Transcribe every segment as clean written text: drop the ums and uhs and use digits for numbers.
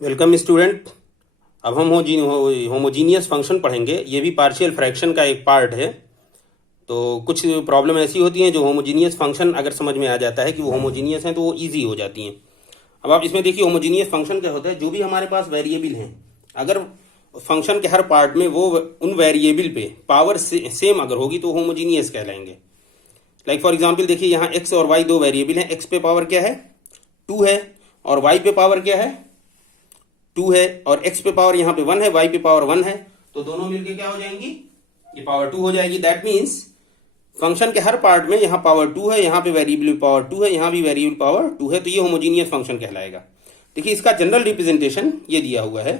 Welcome student. अब हम homogeneous function पढ़ेंगे। ये भी पार्शियल फ्रैक्शन का एक पार्ट है। तो कुछ प्रॉब्लम ऐसी होती हैं जो होमोजीनियस फंक्शन अगर समझ में आ जाता है कि वो होमोजीनियस हैं तो वो इजी हो जाती हैं। अब आप इसमें देखिए होमोजीनियस फंक्शन क्या होता है। जो भी हमारे पास वेरिएबल हैं, अगर फंक्शन के हर पार्ट में वो उन वेरिएबल पे पावर सेम अगर होगी तो होमोजीनियस कहलाएंगे। लाइक फॉर एग्जाम्पल देखिए, यहाँ एक्स और वाई दो वेरिएबल हैं। एक्स पे पावर क्या है, 2 है, और वाई पे पावर क्या है, 2 है, और x पे पावर यहाँ पे 1 है, y पे पावर 1 है। तो दोनों मिलके क्या हो जाएंगी, ये पावर 2 हो जाएगी। दैट मीन्स फंक्शन के हर पार्ट में यहाँ पावर 2 है, यहाँ पे वेरिएबल पावर 2 है, यहाँ भी वेरिएबल पावर 2 है। तो ये होमोजीनियस फंक्शन कहलाएगा। देखिए इसका जनरल रिप्रेजेंटेशन ये दिया हुआ है,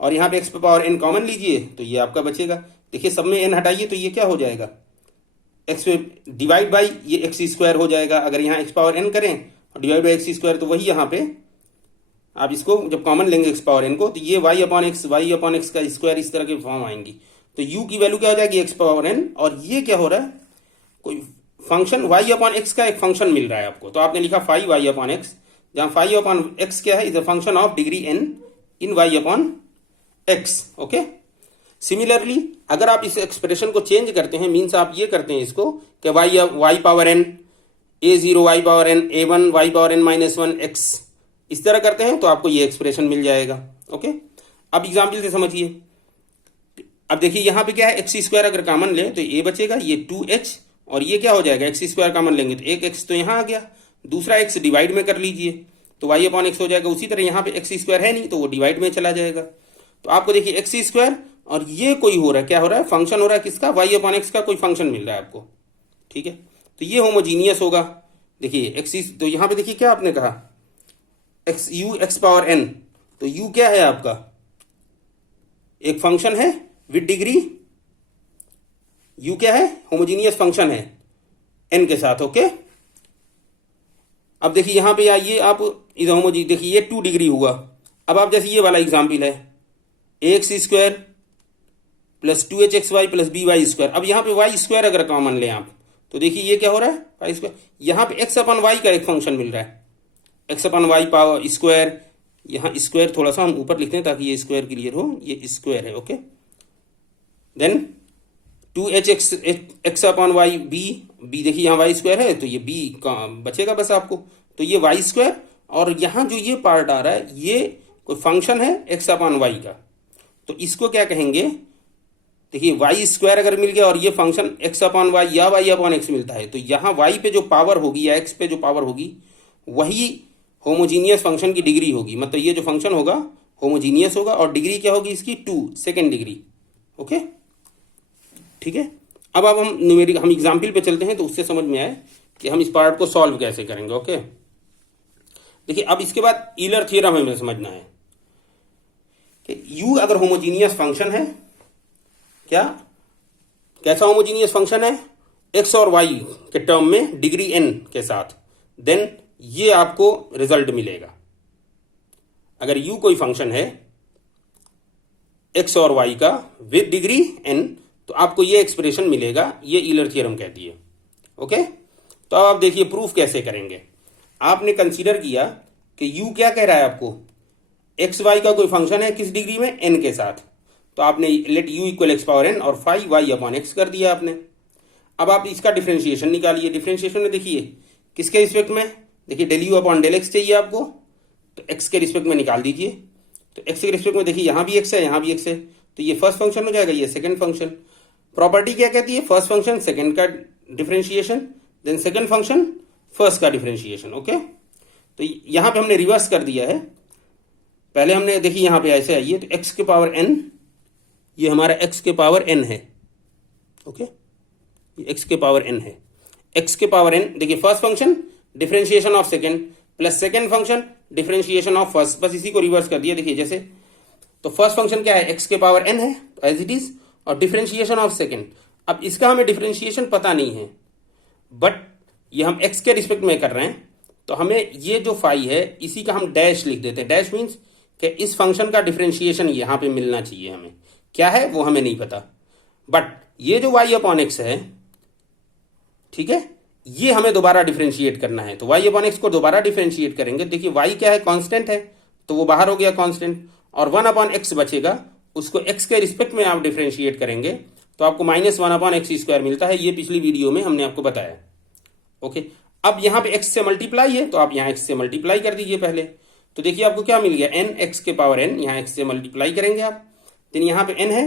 और यहाँ पे x पे पावर n कॉमन लीजिए तो ये आपका बचेगा। देखिए सब में n हटाइए तो ये क्या हो जाएगा, x पे डिवाइड बाई ये एक्स स्क्वायर हो जाएगा। अगर यहाँ x पावर n करें और डिवाइड बाई एक्स स्क्वायर तो वही यहाँ पे आप इसको जब कॉमन लेंगे एक्स पावर एन को तो ये y अपॉन एक्स का स्क्वायर इस तरह के फॉर्म आएंगी। तो u की वैल्यू क्या हो जाएगी, एक्स पावर एन। और ये क्या हो रहा है, कोई फंक्शन y अपॉन एक्स का एक फंक्शन मिल रहा है आपको। तो आपने लिखा फाई y अपॉन एक्स, जहां फाई अपॉन एक्स क्या है, is a function of degree n in y upon x. Okay. Similarly अगर आप इस एक्सप्रेशन को चेंज करते हैं, मीन्स आप ये करते हैं इसको कि y power n a0 y power n a1 y power n minus 1 x इस तरह करते हैं तो आपको ये एक्सप्रेशन मिल जाएगा। ओके। अब एग्जाम्पल से समझिए। अब देखिए यहाँ पे क्या है, एक्स स्क्वायर अगर कॉमन ले तो ये बचेगा, ये 2h, और ये क्या हो जाएगा, एक्स स्क्वायर कॉमन लेंगे तो एक एक्स तो यहाँ आ गया, दूसरा एक्स डिवाइड में कर लीजिए तो y अपॉन एक्स हो जाएगा। उसी तरह यहाँ पे एक्स स्क्वायर है नहीं तो वो डिवाइड में चला जाएगा। तो आपको देखिए एक्स स्क्वायर और ये कोई हो रहा है, क्या हो रहा है, फंक्शन हो रहा है किसका, y अपॉन एक्स का कोई फंक्शन मिल रहा है आपको। ठीक है, तो ये होमोजीनियस होगा। देखिए एक्स, तो यहाँ पे देखिए क्या आपने कहा, x u x power n, तो यू क्या है आपका, एक फंक्शन है विद डिग्री, यू क्या है, होमोजीनियस फंक्शन है एन के साथ। ओके। अब देखिए यहां पे आइए आप, इधर होमोजी देखिए ये 2 डिग्री हुआ। अब आप जैसे ये वाला एग्जाम्पल है, x square plus 2hxy plus by square. अब यहाँ पे वाई स्क्वायर अगर कॉमन लें आप तो देखिए ये क्या हो रहा है, वाई स्क्वायर। यहाँ पे एक्स अपन वाई का एक फंक्शन मिल रहा है, x upon Y power square. यहाँ स्क्वायर थोड़ा सा हम ऊपर लिखते हैं ताकि ये स्क्वायर क्लियर हो, ये स्क्वायर है। Okay. Then 2h x upon Y B देखिए यहाँ वाई स्क्वायर है तो ये बी बचेगा बस आपको। तो ये वाई स्क्वायर, और यहाँ जो ये पार्ट आ रहा है ये कोई फंक्शन है एक्स अपन वाई का, तो इसको क्या कहेंगे, देखिए वाई स्क्वायर अगर मिल गया और ये फंक्शन एक्स अपॉन वाई या वाई अपॉन एक्स मिलता है तो यहाँ वाई पे जो पावर होगी या एक्स पे जो पावर होगी वही होमोजीनियस फंक्शन की डिग्री होगी। मतलब ये जो फंक्शन होगा होमोजीनियस होगा, और डिग्री क्या होगी इसकी, 2 सेकेंड डिग्री। ओके, ठीक है। अब हम न्यूमेरिक, हम एग्जाम्पल पे चलते हैं तो उससे समझ में आए कि हम इस पार्ट को सॉल्व कैसे करेंगे। ओके। देखिए अब इसके बाद ईलर थ्योरम हमें समझना है कि यू अगर होमोजीनियस फंक्शन है, क्या कैसा होमोजीनियस फंक्शन है, एक्स और वाई के टर्म में डिग्री n के साथ, देन ये आपको रिजल्ट मिलेगा। अगर u कोई फंक्शन है x और y का विद डिग्री n तो आपको ये एक्सप्रेशन मिलेगा, ये ईलर थ्योरम कहती है। ओके। तो अब आप देखिए प्रूफ कैसे करेंगे। आपने कंसीडर किया कि u क्या कह रहा है आपको, एक्स वाई का कोई फंक्शन है किस डिग्री में, n के साथ। तो आपने let u equal x power n और फाई y अपॉन एक्स कर दिया आपने। अब आप इसका डिफरेंशिएशन निकालिए। डिफरेंशिएशन में देखिए किसके रिस्पेक्ट में, देखिए del you upon del x चाहिए आपको, तो एक्स के रिस्पेक्ट में निकाल दीजिए। तो एक्स के रिस्पेक्ट में देखिए यहाँ भी एक्स है, यहाँ भी एक्स है, तो ये फर्स्ट फंक्शन हो जाएगा, ये सेकंड फंक्शन। प्रॉपर्टी क्या कहती है, फर्स्ट फंक्शन सेकंड का differentiation, then second function first का डिफरेंशिएशन। ओके। तो यहाँ पे हमने रिवर्स कर दिया है। पहले हमने देखिए यहाँ पे ऐसे आइए, तो एक्स के पावर n, ये हमारा x के पावर n है। ओके, ये x के पावर n है। x के पावर n, देखिए first function differentiation of second plus second function differentiation of first, बस इसी को रिवर्स कर दिया। देखिए जैसे, तो फर्स्ट फंक्शन क्या है, x के पावर n है एज इट इज, और डिफरेंशिएशन ऑफ सेकंड। अब इसका हमें डिफरेंशिएशन पता नहीं है, बट ये हम x के रिस्पेक्ट में कर रहे हैं, तो हमें ये जो फाई है इसी का हम डैश लिख देते हैं। डैश मीन्स कि इस फंक्शन का डिफरेंशिएशन यहाँ पे मिलना चाहिए हमें, क्या है वो हमें नहीं पता, बट ये जो y अपॉन एक्स है, ठीक है, ये हमें दोबारा डिफरेंशिएट करना है। तो y अपॉन एक्स को दोबारा डिफरेंशिएट करेंगे। देखिए y क्या है, कांस्टेंट है, तो वो बाहर हो गया कांस्टेंट, और 1/x बचेगा, उसको x के रिस्पेक्ट में आप डिफरेंशिएट करेंगे तो आपको -1/x² मिलता है। ये पिछली वीडियो में हमने आपको बताया। ओके, अब यहाँ पे x से मल्टीप्लाई है तो आप यहाँ x से मल्टीप्लाई कर दीजिए पहले। तो देखिए आपको क्या मिल गया, n(x⁴n), यहाँ x से मल्टीप्लाई करेंगे आप, देन यहाँ पे n है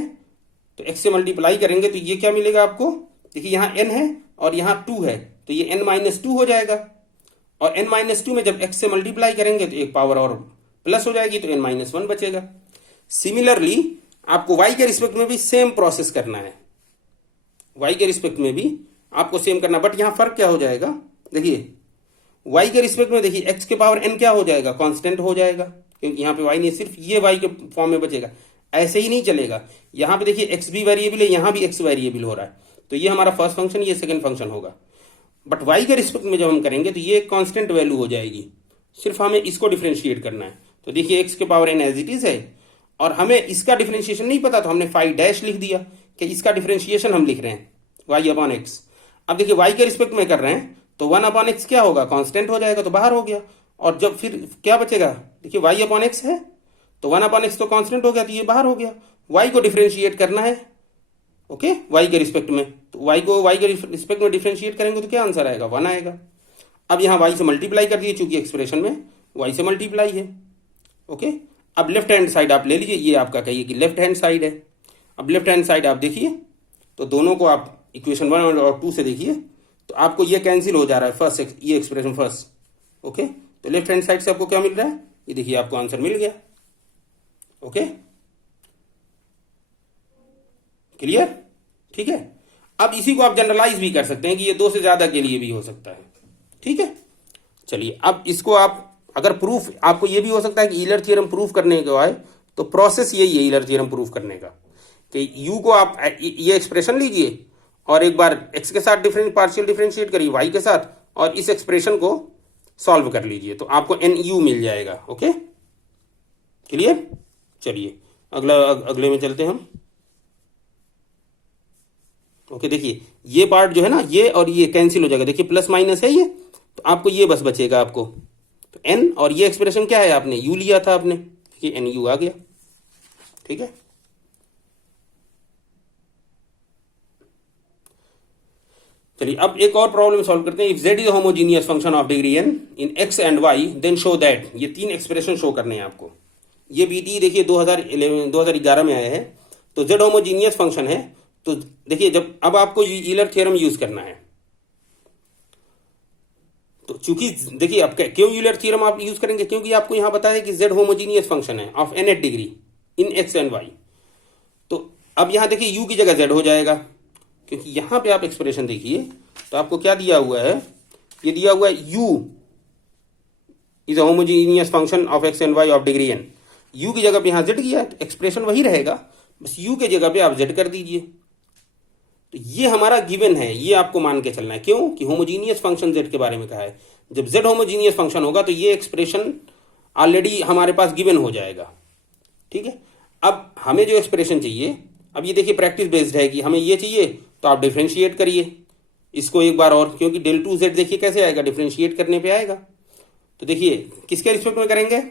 तो x से मल्टीप्लाई करेंगे तो ये क्या मिलेगा आपको, देखिए यहाँ n है और यहाँ 2 है तो ये n-2 हो जाएगा, और n-2 में जब x से मल्टीप्लाई करेंगे तो एक पावर और प्लस हो जाएगी तो n-1 बचेगा। सिमिलरली आपको y के रिस्पेक्ट में भी सेम प्रोसेस करना है, y के रिस्पेक्ट में भी आपको सेम करना, बट यहाँ फर्क क्या हो जाएगा, देखिए y के रिस्पेक्ट में देखिए x के पावर n क्या हो जाएगा, कांस्टेंट हो जाएगा, क्योंकि यहाँ पे y नहीं, सिर्फ ये y के फॉर्म में बचेगा। ऐसे ही नहीं चलेगा, यहाँ पे देखिए x भी वेरिएबल है, यहाँ भी x वेरिएबल हो रहा है, तो ये हमारा फर्स्ट फंक्शन, ये सेकंड फंक्शन होगा। बट y के रिस्पेक्ट में जब हम करेंगे तो ये कांस्टेंट वैल्यू हो जाएगी, सिर्फ हमें इसको डिफरेंशिएट करना है। तो देखिए x के power n as it is है, और हमें इसका डिफरेंशिएशन नहीं पता तो हमने φ' लिख दिया कि इसका डिफरेंशिएशन हम लिख रहे हैं y/x। अब देखिए y के रिस्पेक्ट में कर रहे हैं तो 1/x क्या होगा, कांस्टेंट हो जाएगा तो बाहर हो गया, और जब फिर क्या बचेगा, देखिए y/x है तो 1/x तो कांस्टेंट हो गया तो ये बाहर हो गया। y को डिफरेंशिएट करना है, ओके, y के रिस्पेक्ट में, तो y को y के रिस्पेक्ट में डिफरेंशिएट करेंगे तो क्या आंसर आएगा, 1 आएगा। अब यहाँ y से मल्टीप्लाई कर दिए, चूंकि एक्सप्रेशन में y से मल्टीप्लाई है। ओके, अब लेफ्ट हैंड साइड आप ले लीजिए, ये आपका कहिए कि लेफ्ट हैंड साइड है। अब लेफ्ट हैंड साइड आप देखिए तो दोनों को आप इक्वेशन 1 और 2 से देखिए तो आपको ये कैंसिल हो जा रहा है, फर्स्ट ये एक्सप्रेशन फर्स्ट। ओके, तो लेफ्ट हैंड साइड से आपको क्या मिल रहा है, ये देखिए आपको आंसर मिल गया। ओके, क्लियर, ठीक है। अब इसी को आप जनरलाइज भी कर सकते हैं कि ये 2 से ज्यादा के लिए भी हो सकता है, ठीक है। चलिए, अब इसको आप अगर प्रूफ, आपको ये भी हो सकता है कि ईलर थ्योरम प्रूफ करने को आए तो प्रोसेस यही है ईलर थ्योरम प्रूफ करने का, कि यू को आप ये एक्सप्रेशन लीजिए और एक बार x के साथ पार्शियल डिफरेंशिएट करिए y के साथ, और इस एक्सप्रेशन को सॉल्व कर लीजिए तो आपको nu मिल जाएगा। Okay, clear. चलिए अगले में चलते हैं हम। ओके, देखिए ये पार्ट जो है ना, ये और ये कैंसिल हो जाएगा, देखिए प्लस माइनस है ये, तो आपको ये बस बचेगा आपको, तो n, और ये एक्सप्रेशन क्या है, आपने u लिया था आपने, देखिए nu आ गया, ठीक है। चलिए अब एक और प्रॉब्लम सॉल्व करते हैं। If z is homogeneous function of degree n in x and y then show that, ये 3 एक्सप्रेशन शो करने हैं आपको। ये बीटी देखिए 2011 में आया है, तो z होमोजीनियस फंक्शन है, तो देखिए जब अब आपको ईलर थ्योरम यूज करना है, तो चूंकि देखिए आप क्यों ईलर थ्योरम आप यूज करेंगे, क्योंकि आपको यहां बताया कि z होमोजीनियस फंक्शन है of nth degree in x and y, तो अब यहां देखिए u की जगह z हो जाएगा, क्योंकि यहां पे आप एक्सप्रेशन देखिए तो आपको क्या दिया हुआ है, ये दिया हुआ है u is a homogeneous function of x and y of degree n। u की जगह पे यहां z किया तो एक्सप्रेशन वही रहेगा, बस u के जगह पे आप z कर दीजिए। तो ये हमारा गिवन है, ये आपको मान के चलना है, क्यों कि होमोजीनियस फंक्शन z के बारे में कहा है। जब z होमोजीनियस फंक्शन होगा तो ये एक्सप्रेशन ऑलरेडी हमारे पास गिवन हो जाएगा, ठीक है। अब हमें जो एक्सप्रेशन चाहिए, अब ये देखिए प्रैक्टिस बेस्ड है कि हमें ये चाहिए तो आप डिफरेंशिएट करिए इसको एक बार और, क्योंकि del 2z देखिए कैसे आएगा, डिफरेंशिएट करने पे आएगा। तो देखिए किसके रिस्पेक्ट में करेंगे,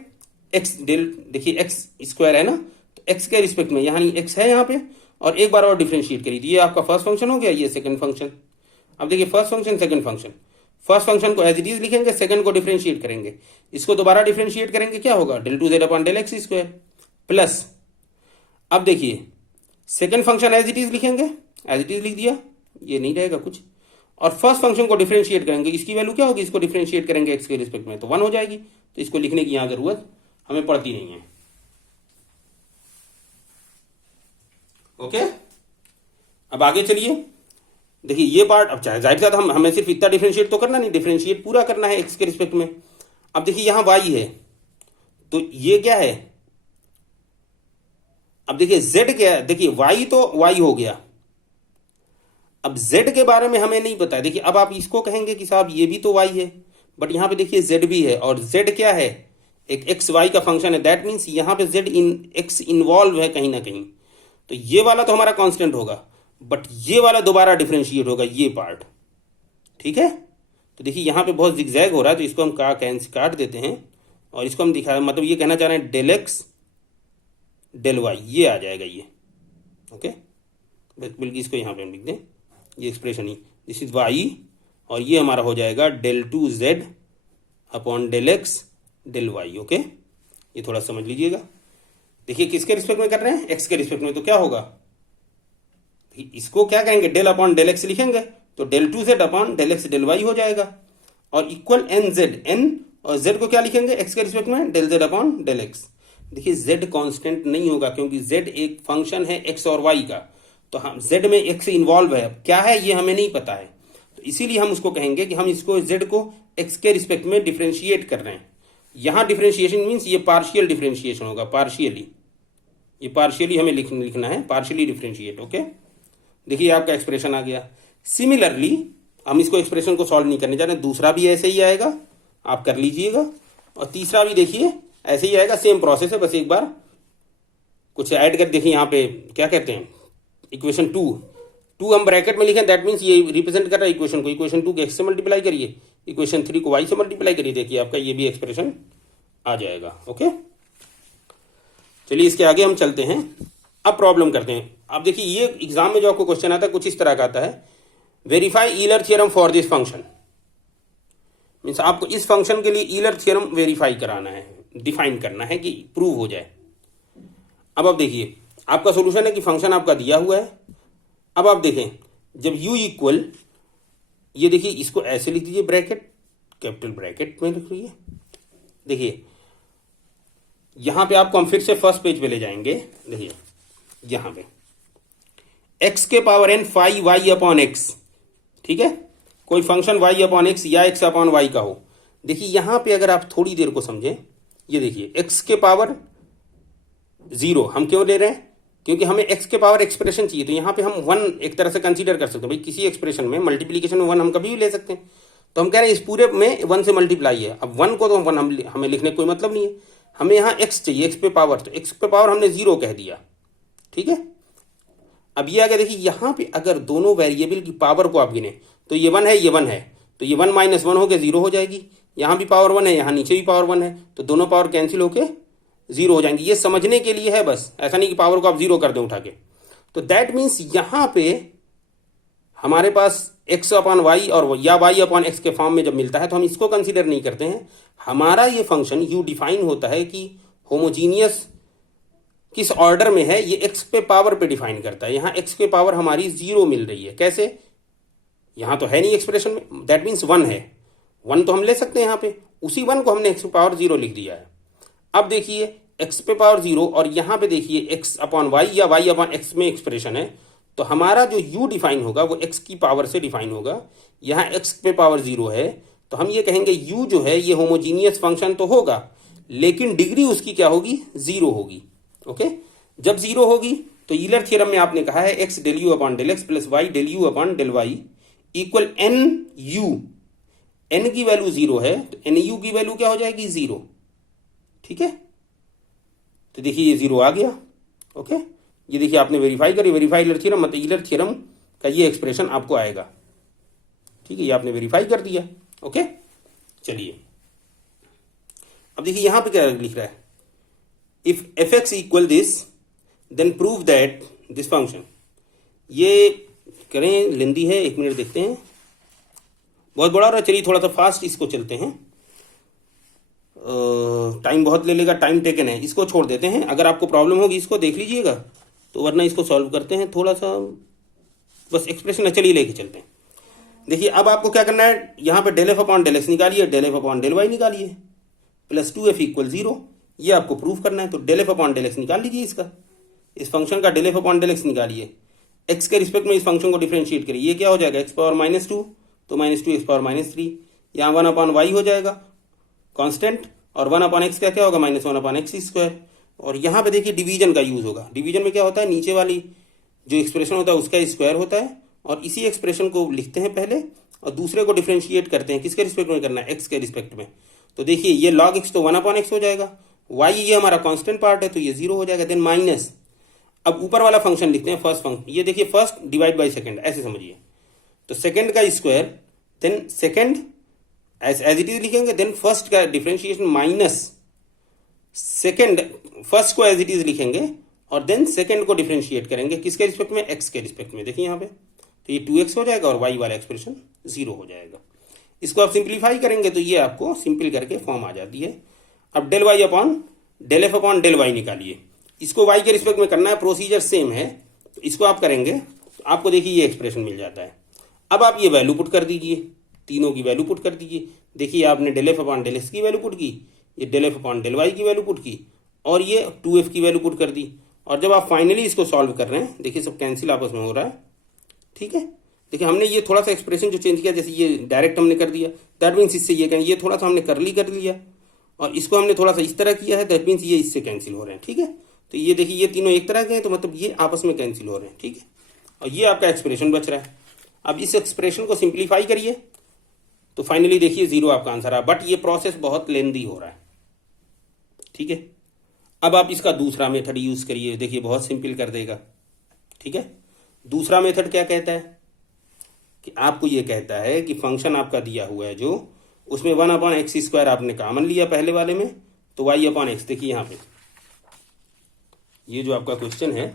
x डेल, देखिए x² है ना, तो x के रिस्पेक्ट में, यहाँ x है यहाँ पे, और एक बार और डिफरेंशिएट करिए, ये आपका फर्स्ट फंक्शन हो गया, ये सेकंड फंक्शन। अब देखिए first function second function, first function को एज इट इज लिखेंगे, सेकंड को डिफरेंशिएट करेंगे, इसको दोबारा डिफरेंशिएट करेंगे, क्या होगा del 2z/del x² प्लस, अब देखिए second function as it is लिखेंगे, एज इट इज लिख दिया, ये नहीं रहेगा कुछ, और फर्स्ट फंक्शन को डिफरेंशिएट करेंगे, इसकी वैल्यू क्या होगी, इसको डिफरेंशिएट करेंगे x के रिस्पेक्ट में तो 1 हो जाएगी, तो इसको लिखने की यहां जरूरत हमें पड़ती नहीं है। ओके, अब आगे चलिए, देखिए ये पार्ट, अब चाहे जाहिर साथ हमें सिर्फ इतना डिफरेंशिएट तो करना नहीं, डिफरेंशिएट पूरा करना है x के रिस्पेक्ट में। अब देखिए यहां y है तो ये क्या है, अब देखिए z क्या है, देखिए y तो y हो गया, अब z के बारे में हमें नहीं पता है। देखिए अब आप इसको कहेंगे कि साहब ये भी तो y है, बट यहां पे देखिए z भी है, और z क्या है, एक x y का फंक्शन है, दैट मीन्स यहां पे z इन x इन्वॉल्व है कहीं ना कहीं, तो ये वाला तो हमारा कांस्टेंट होगा, बट ये वाला दोबारा डिफरेंशिएट होगा, ये पार्ट, ठीक है। तो देखिए यहां पे बहुत जिगजैग हो रहा है, तो इसको हम काट देते हैं और इसको हम दिखा मतलब ये कहना चाह रहे हैं डेल एक्स डेल वाई, ये आ जाएगा ये। ओके, बल्कि इसको यहाँ पे हम लिख दें, ये एक्सप्रेशन ही, दिस इज वाई, और ये हमारा हो जाएगा del two z upon del x del y. Okay, ये थोड़ा समझ लीजिएगा। देखिए किसके रिस्पेक्ट में कर रहे हैं, एक्स के रिस्पेक्ट में, तो क्या होगा, इसको क्या कहेंगे, डेल अपॉन डेल एक्स लिखेंगे, तो del two z upon del x del y हो जाएगा, और इक्वल एन जेड, एन और जेड को क्या लिखेंगे एक्स के रिस्पेक्ट में, del z upon del x. देखिए जेड कांस्टेंट नहीं होगा, क्योंकि जेड एक फंक्शन है एक्स और वाई का, तो हम जेड में एक्स इन्वॉल्व है, क्या है ये हमें नहीं पता है, तो इसीलिए हम उसको कहेंगे कि हम इसको जेड को एक्स के रिस्पेक्ट में डिफ्रेंशिएट कर रहे हैं। यहां डिफ्रेंशिएशन मीन्स ये पार्शियल डिफ्रेंशिएशन होगा, पार्शियली, ये पार्शियली हमें लिखना है, पार्शियली डिफ्रेंशिएट। ओके, देखिए आपका एक्सप्रेशन आ गया। सिमिलरली हम इसको एक्सप्रेशन को सॉल्व नहीं करने जा रहे, दूसरा भी ऐसे ही आएगा, आप कर लीजिएगा, और तीसरा भी देखिए ऐसे ही आएगा, सेम प्रोसेस है, बस एक बार कुछ ऐड कर देखिए। यहाँ पे क्या कहते हैं, इक्वेशन टू हम ब्रैकेट में लिखें, दैट मीन्स ये रिप्रेजेंट कर रहा है इक्वेशन को, इक्वेशन 2 को एक्स से मल्टीप्लाई करिए, इक्वेशन 3 को वाई से मल्टीप्लाई करिए, देखिए आपका ये भी एक्सप्रेशन आ जाएगा। ओके, चलिए इसके आगे हम चलते हैं, अब प्रॉब्लम करते हैं। अब देखिए ये एग्जाम में जो आपको क्वेश्चन आता है कुछ इस तरह का आता है, verify Euler theorem for this function, means आपको इस फंक्शन के लिए ईलर थ्योरम वेरीफाई कराना है, डिफाइन करना है कि प्रूव हो जाए। अब आप देखिए आपका सोल्यूशन है कि फंक्शन आपका दिया हुआ है। अब आप देखें जब u इक्वल, ये देखिए इसको ऐसे लिख दीजिए, ब्रैकेट कैपिटल ब्रैकेट में लिख लीजिए। देखिए यहां पे आपको हम फिर से फर्स्ट पेज पे ले जाएंगे। देखिए यहां पे x के power n phi y upon x, ठीक है, कोई फंक्शन y अपॉन x या x अपॉन y का हो। देखिए यहां पे अगर आप थोड़ी देर को समझें, ये देखिए x के पावर 0 हम क्यों ले रहे हैं, क्योंकि हमें x के पावर एक्सप्रेशन चाहिए, तो यहां पे हम 1 एक तरह से कंसीडर कर सकते हैं। भाई किसी एक्सप्रेशन में मल्टीप्लीकेशन में 1 हम कभी भी ले सकते हैं, तो हम कह रहे हैं इस पूरे में 1 से मल्टीप्लाई है। अब 1 को तो 1 हमें लिखने कोई मतलब नहीं है, हमें यहाँ x चाहिए, x पे पावर, तो x पे पावर हमने 0 कह दिया, ठीक है। अब ये आ गया, देखिए यहाँ पे अगर दोनों वेरिएबल की पावर को आप गिने, तो ये 1 है, ये 1 है, तो ये 1 माइनस 1 होकर 0 हो जाएगी, यहाँ भी पावर 1 है, यहाँ नीचे भी पावर 1 है, तो दोनों पावर कैंसिल होके 0 हो जाएंगी। ये समझने के लिए है बस, ऐसा नहीं कि पावर को आप 0 कर दें उठा के। तो दैट मीन्स यहाँ पे हमारे पास x अपॉन वाई और या y अपॉन x के फॉर्म में जब मिलता है तो हम इसको कंसीडर नहीं करते हैं। हमारा ये फंक्शन u डिफाइन होता है कि होमोजीनियस किस ऑर्डर में है, ये x पे पावर पे डिफाइन करता है। यहाँ x पे पावर हमारी 0 मिल रही है, कैसे, यहाँ तो है नहीं एक्सप्रेशन में, दैट मीन्स 1 है, 1 तो हम ले सकते हैं यहाँ पे, उसी 1 को हमने x पे पावर 0 लिख दिया है। अब देखिए x पे पावर 0 और यहाँ पे देखिए x अपॉन वाई या y अपॉन x में एक्सप्रेशन है, तो हमारा जो u डिफाइन होगा वो x की पावर से डिफाइन होगा। यहाँ x पे पावर 0 है, तो हम ये कहेंगे u जो है ये होमोजीनियस फंक्शन तो होगा, लेकिन डिग्री उसकी क्या होगी, 0 होगी। ओके, जब 0 होगी तो ईलर थ्योरम में आपने कहा है x del you upon del x plus y del you upon del y equal n u, n की वैल्यू 0 है तो एन यू की वैल्यू क्या हो जाएगी, 0, ठीक है। तो देखिए ये 0 आ गया। ओके, ये देखिए आपने वेरीफाई करी, वेरीफाई ईलर थ्योरम, मतलब ईलर थ्योरम का ये एक्सप्रेशन आपको आएगा, ठीक है, ये आपने वेरीफाई कर दिया। ओके, चलिए अब देखिए यहां पे क्या लिख रहा है, if f x equal this then prove that this function. ये करें, लेंदी है, 1 मिनट देखते हैं, बहुत बड़ा हो रहा है, चलिए थोड़ा सा फास्ट इसको चलते हैं, टाइम बहुत ले लेगा, टाइम टेकन है, इसको छोड़ देते हैं। अगर आपको प्रॉब्लम होगी इसको देख लीजिएगा, तो वरना इसको सॉल्व करते हैं, थोड़ा सा बस एक्सप्रेशन चलिए लेके चलते हैं। देखिए अब आपको क्या करना है, यहाँ पे del F upon del X निकालिए, del F upon del Y निकालिए, प्लस 2f इक्वल 0, ये आपको प्रूव करना है। तो del F upon del x निकाल लीजिए, इसका, इस फंक्शन का del F upon del X निकालिए, एक्स के रिस्पेक्ट में इस फंक्शन को डिफ्रेंशिएट करिए, ये क्या हो जाएगा, एक्स पावर -2, तो -2 एक्स पावर -3, यहाँ 1 अपॉन वाई हो जाएगा कांस्टेंट, और 1 अपॉन एक्स का क्या होगा, -1 अपॉन एक्स स्क्वायर। और यहाँ पे देखिए डिवीजन का यूज होगा, डिवीजन में क्या होता है, नीचे वाली जो एक्सप्रेशन होता है उसका स्क्वायर होता है, और इसी एक्सप्रेशन को लिखते हैं पहले और दूसरे को डिफ्रेंशिएट करते हैं, किसके रिस्पेक्ट में करना है, एक्स के रिस्पेक्ट में। तो देखिए ये log x तो 1 अपॉन एक्स हो जाएगा, y ये हमारा कांस्टेंट पार्ट है तो ये 0 हो जाएगा, देन माइनस, अब ऊपर वाला फंक्शन लिखते हैं फर्स्ट फंक्शन, ये देखिए फर्स्ट डिवाइड बाय सेकंड, ऐसे समझिए, तो सेकंड का square, then second as it is लिखेंगे, देन फर्स्ट का डिफरेंशिएशन माइनस सेकेंड फर्स्ट को एज इट इज लिखेंगे और देन सेकेंड को डिफ्रेंशिएट करेंगे किसके रिस्पेक्ट में, एक्स के रिस्पेक्ट में। देखिए यहाँ पे तो ये 2x हो जाएगा और y वाला एक्सप्रेशन 0 हो जाएगा। इसको आप सिंप्लीफाई करेंगे तो ये आपको सिंपल करके फॉर्म आ जाती है। अब del Y upon del F upon del Y निकालिए। इसको y के रिस्पेक्ट में करना है, प्रोसीजर सेम है, तो इसको आप करेंगे तो आपको देखिए ये एक्सप्रेशन मिल जाता है। अब आप ये वैल्यू पुट कर दीजिए, तीनों की वैल्यू पुट कर दीजिए। देखिए आपने del F upon del x की वैल्यू पुट की, ये del F upon del y की वैल्यू पुट की और ये 2f की वैल्यू पुट कर दी। और जब आप फाइनली इसको सॉल्व कर रहे हैं, देखिए सब कैंसिल आपस में हो रहा है, ठीक है। देखिए हमने ये थोड़ा सा एक्सप्रेशन जो चेंज किया, जैसे ये डायरेक्ट हमने कर दिया, दैट मीन्स इससे ये ये थोड़ा सा हमने करली कर लिया और इसको हमने थोड़ा सा इस तरह किया है, दैट मीन्स ये इससे कैंसिल हो रहे हैं, ठीक है। तो ये देखिए ये तीनों एक तरह के हैं, तो मतलब ये आपस में कैंसिल हो रहे हैं, ठीक है। और ये आपका एक्सप्रेशन बच रहा है। अब इस एक्सप्रेशन को सिंप्लीफाई करिए तो फाइनली देखिए 0 आपका आंसर आ, बट ये प्रोसेस बहुत लेंदी हो रहा है, ठीक है। अब आप इसका दूसरा मेथड यूज करिए, देखिए बहुत सिंपल कर देगा, ठीक है। दूसरा मेथड क्या कहता है कि आपको ये कहता है कि फंक्शन आपका दिया हुआ है जो, उसमें 1/x² आपने कॉमन लिया पहले वाले में, तो y/x। देखिए यहाँ पे ये जो आपका क्वेश्चन है,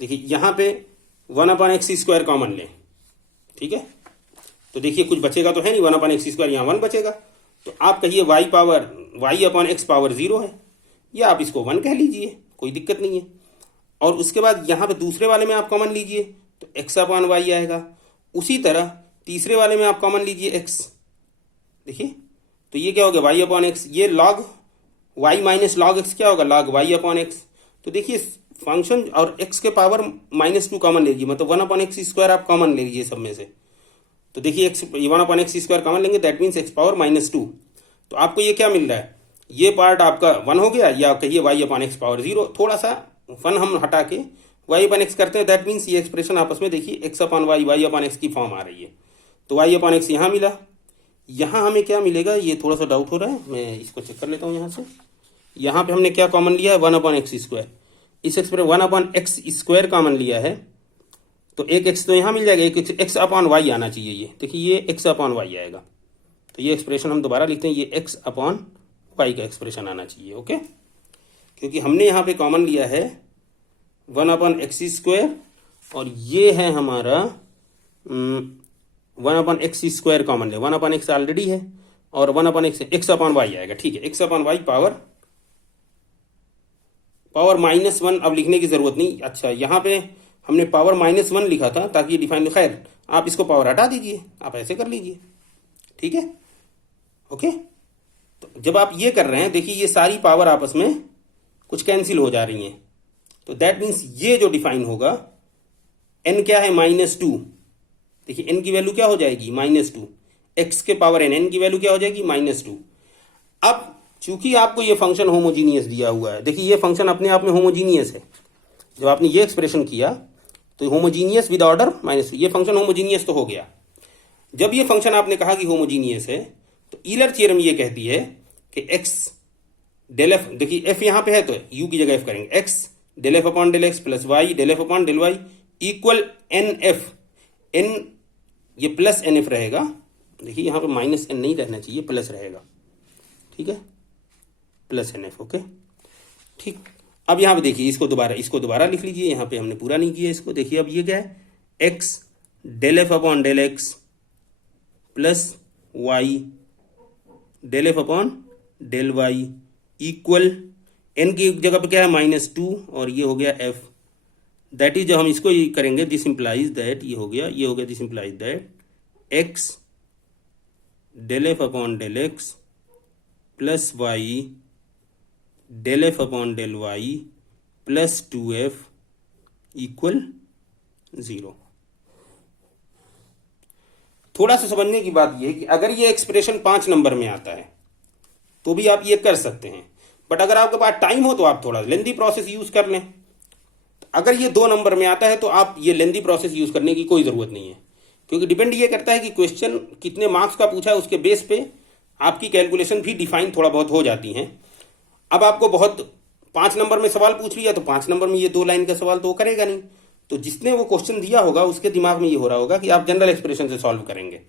देखिए यहाँ पे 1/x² कॉमन लें, ठीक है। तो देखिए कुछ बचेगा तो है नहीं, 1/x², यहाँ 1 बचेगा। तो आप कहिए y/x पावर 0 है, या आप इसको 1 कह लीजिए, कोई दिक्कत नहीं है। और उसके बाद यहाँ पे दूसरे वाले में आप कॉमन लीजिए तो x/y आएगा। उसी तरह तीसरे वाले में आप कॉमन लीजिए x, देखिए तो ये क्या हो गया y/x, ये log y minus log x क्या होगा, log y/x। तो देखिए फंक्शन और x के पावर -2 कॉमन लीजिए, मतलब 1/x² आप कॉमन ले लीजिए सब में से। तो देखिए 1/x² कॉमन लेंगे, दैट मीन्स x पावर -2। तो आपको ये क्या मिल रहा है, ये पार्ट आपका 1 हो गया, या कहिए y/x पावर 0, थोड़ा सा 1 हम हटा के y/x करते हैं, दैट मीन्स ये एक्सप्रेशन आपस में देखिए x/y y/x की फॉर्म आ रही है। तो y/x यहाँ मिला, यहाँ हमें क्या मिलेगा, ये थोड़ा सा डाउट हो रहा है, मैं इसको चेक कर लेता हूँ यहाँ से। यहाँ पे हमने क्या कॉमन लिया है, 1/x²। इस एक्सप्रेशन 1/x² कॉमन लिया है, तो एक x तो यहाँ मिल जाएगा, एक x/y आना चाहिए। ये देखिए ये x/y आएगा, तो ये एक्सप्रेशन हम दोबारा लिखते हैं, ये x/y का एक्सप्रेशन आना चाहिए, ओके। क्योंकि हमने यहाँ पे कॉमन लिया है 1/x² और ये है हमारा 1/x² कॉमन है, 1/x ऑलरेडी है और 1/x/y आएगा, ठीक है। x/y पावर -1 अब लिखने की जरूरत नहीं। अच्छा यहाँ पे हमने पावर -1 लिखा था ताकि ये डिफाइन, खैर आप इसको पावर हटा दीजिए, आप ऐसे कर लीजिए, ठीक है, ओके। तो जब आप ये कर रहे हैं, देखिए ये सारी पावर आपस में कुछ कैंसिल हो जा रही हैं, तो दैट मीन्स ये जो डिफाइन होगा n क्या है, -2। देखिए n की वैल्यू क्या हो जाएगी, -2, x के पावर n की वैल्यू क्या हो जाएगी, -2। अब चूंकि आपको ये फंक्शन होमोजीनियस दिया हुआ है, देखिए ये फंक्शन अपने आप में होमोजीनियस है। जब आपने ये एक्सप्रेशन किया तो होमोजीनियस विद ऑर्डर -2, ये फंक्शन होमोजीनियस तो हो गया। जब ये फंक्शन आपने कहा कि होमोजीनियस है, तो ईलर थ्योरम ये कहती है कि x डेल एफ, देखिए f यहाँ पे है तो u की जगह f करेंगे, x del F upon del x plus y del F upon del y equal NF, n ये प्लस NF रहेगा। देखिए यहाँ पे -n नहीं रहना चाहिए, प्लस रहेगा, ठीक है, प्लस NF, ओके, ठीक। अब यहाँ पे देखिए इसको दोबारा लिख लीजिए, यहाँ पे हमने पूरा नहीं किया इसको। देखिए अब ये क्या है, x del F upon del x plus y del F upon del y equal n की जगह पे क्या है, -2 और ये हो गया f। दैट इज, जब हम इसको करेंगे, दिस इंप्लाइज दैट, ये हो गया this implies that x del F upon del x plus y del F upon del y plus 2f equal 0। थोड़ा सा समझने की बात यह है कि अगर ये एक्सप्रेशन 5 नंबर में आता है तो भी आप ये कर सकते हैं, बट अगर आपके पास टाइम हो तो आप थोड़ा लेंदी प्रोसेस यूज कर लें। अगर ये 2 नंबर में आता है तो आप ये लेंदी प्रोसेस यूज करने की कोई जरूरत नहीं है, क्योंकि डिपेंड ये करता है कि क्वेश्चन कितने मार्क्स का पूछा है, उसके बेस पे आपकी कैलकुलेशन भी डिफाइन थोड़ा बहुत हो जाती हैं। अब आपको बहुत 5 नंबर में सवाल पूछ लिया तो 5 नंबर में ये 2 लाइन का सवाल तो वो करेगा नहीं, तो जिसने वो क्वेश्चन दिया होगा उसके दिमाग में ये हो रहा होगा कि आप जनरल एक्सप्रेशन से सॉल्व करेंगे।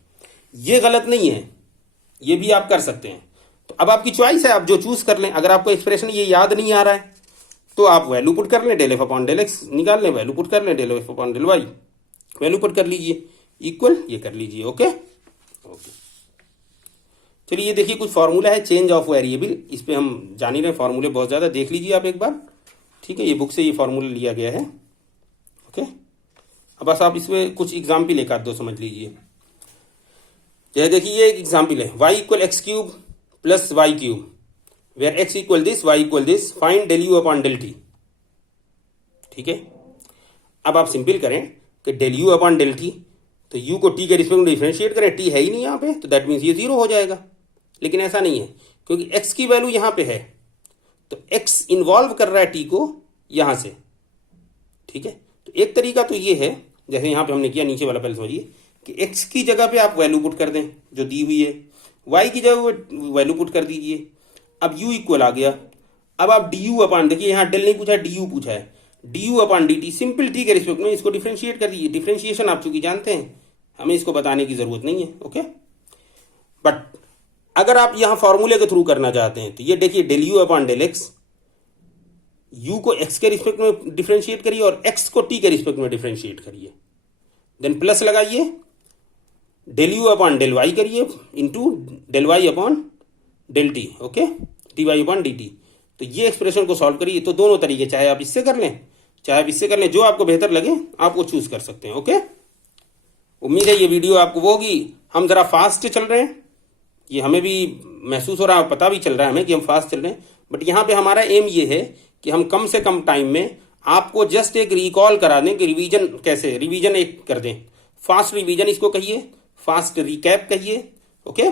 ये गलत नहीं है, ये भी आप कर सकते हैं, तो अब आपकी चॉइस है, आप जो चूज कर लें। अगर आपको एक्सप्रेशन ये याद नहीं आ रहा है तो आप वैल्यू पुट कर लें, del F upon del x निकाल लें, वैल्यू पुट कर लें, del F upon del y value put कर लीजिए, इक्वल ये कर लीजिए। ओके ओके, चलिए ये देखिए कुछ फार्मूला है चेंज ऑफ वेरिएबल, इस पे हम जान ही रहे फार्मूले बहुत ज़्यादा, देख लीजिए आप एक बार। ठीक है, ये बुक से ये फार्मूला लिया गया है। ओके, अब बस आप इसमें कुछ एग्जाम्पल एक आध दो समझ लीजिए। जैसे देखिए ये एक एग्जाम्पल है, y equal x cube plus y cube where x equal this y equal this, find del you upon del t. ठीक है, अब आप सिंपल करें कि del you upon del t, तो u को t के रिस्पेक्ट में डिफरेंशिएट करें, t है ही नहीं यहाँ पे, तो दैट मीन्स ये जीरो हो जाएगा। लेकिन ऐसा नहीं है, क्योंकि x की वैल्यू यहाँ पे है, तो x इन्वॉल्व कर रहा है t को यहाँ से। ठीक है, तो एक तरीका तो ये है, जैसे यहाँ पे हमने किया, नीचे वाला पहले समझिए कि x की जगह पे आप वैल्यू पुट कर दें जो दी हुई है, y की जगह वैल्यू पुट कर दीजिए। अब u इक्वल आ गया, अब आप du अपॉन, देखिए यहाँ डेल नहीं पूछा है, du पूछा है, du upon dt, simple t के रिस्पेक्ट में इसको डिफ्रेंशिएट कर दीजिए। डिफ्रेंशिएशन आप चूंकि जानते हैं, हमें इसको बताने की जरूरत नहीं है। ओके, बट अगर आप यहाँ फॉर्मूले के थ्रू करना चाहते हैं तो ये देखिए del you upon del x, u को x के रिस्पेक्ट में डिफ्रेंशिएट करिए और x को t के रिस्पेक्ट में डिफ्रेंशिएट करिए, देन प्लस लगाइए, del you upon del Y करिए into del Y upon del T. Okay, D Y upon D T. तो ये एक्सप्रेशन को सॉल्व करिए। तो दोनों तरीके, चाहे आप इससे कर लें चाहे आप इससे कर लें, जो आपको बेहतर लगे आप वो चूज कर सकते हैं। ओके, उम्मीद है ये वीडियो आपको वो होगी। हम जरा फास्ट चल रहे हैं, ये हमें भी महसूस हो रहा है, पता भी चल रहा है हमें कि हम फास्ट चल रहे हैं, बट यहाँ पे हमारा एम ये है कि हम कम से कम टाइम में आपको जस्ट एक रिकॉल करा दें कि रिवीजन कैसे, रिवीजन एक कर दें, फास्ट रिवीजन इसको कहिए, फास्ट रिकैप कहिए। ओके,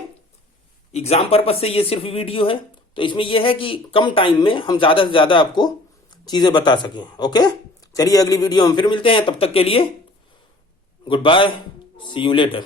एग्जाम पर्पज से ये सिर्फ वीडियो है, तो इसमें यह है कि कम टाइम में हम ज़्यादा से ज़्यादा आपको चीज़ें बता सकें। ओके, चलिए अगली वीडियो हम फिर मिलते हैं, तब तक के लिए good bye, see you letter.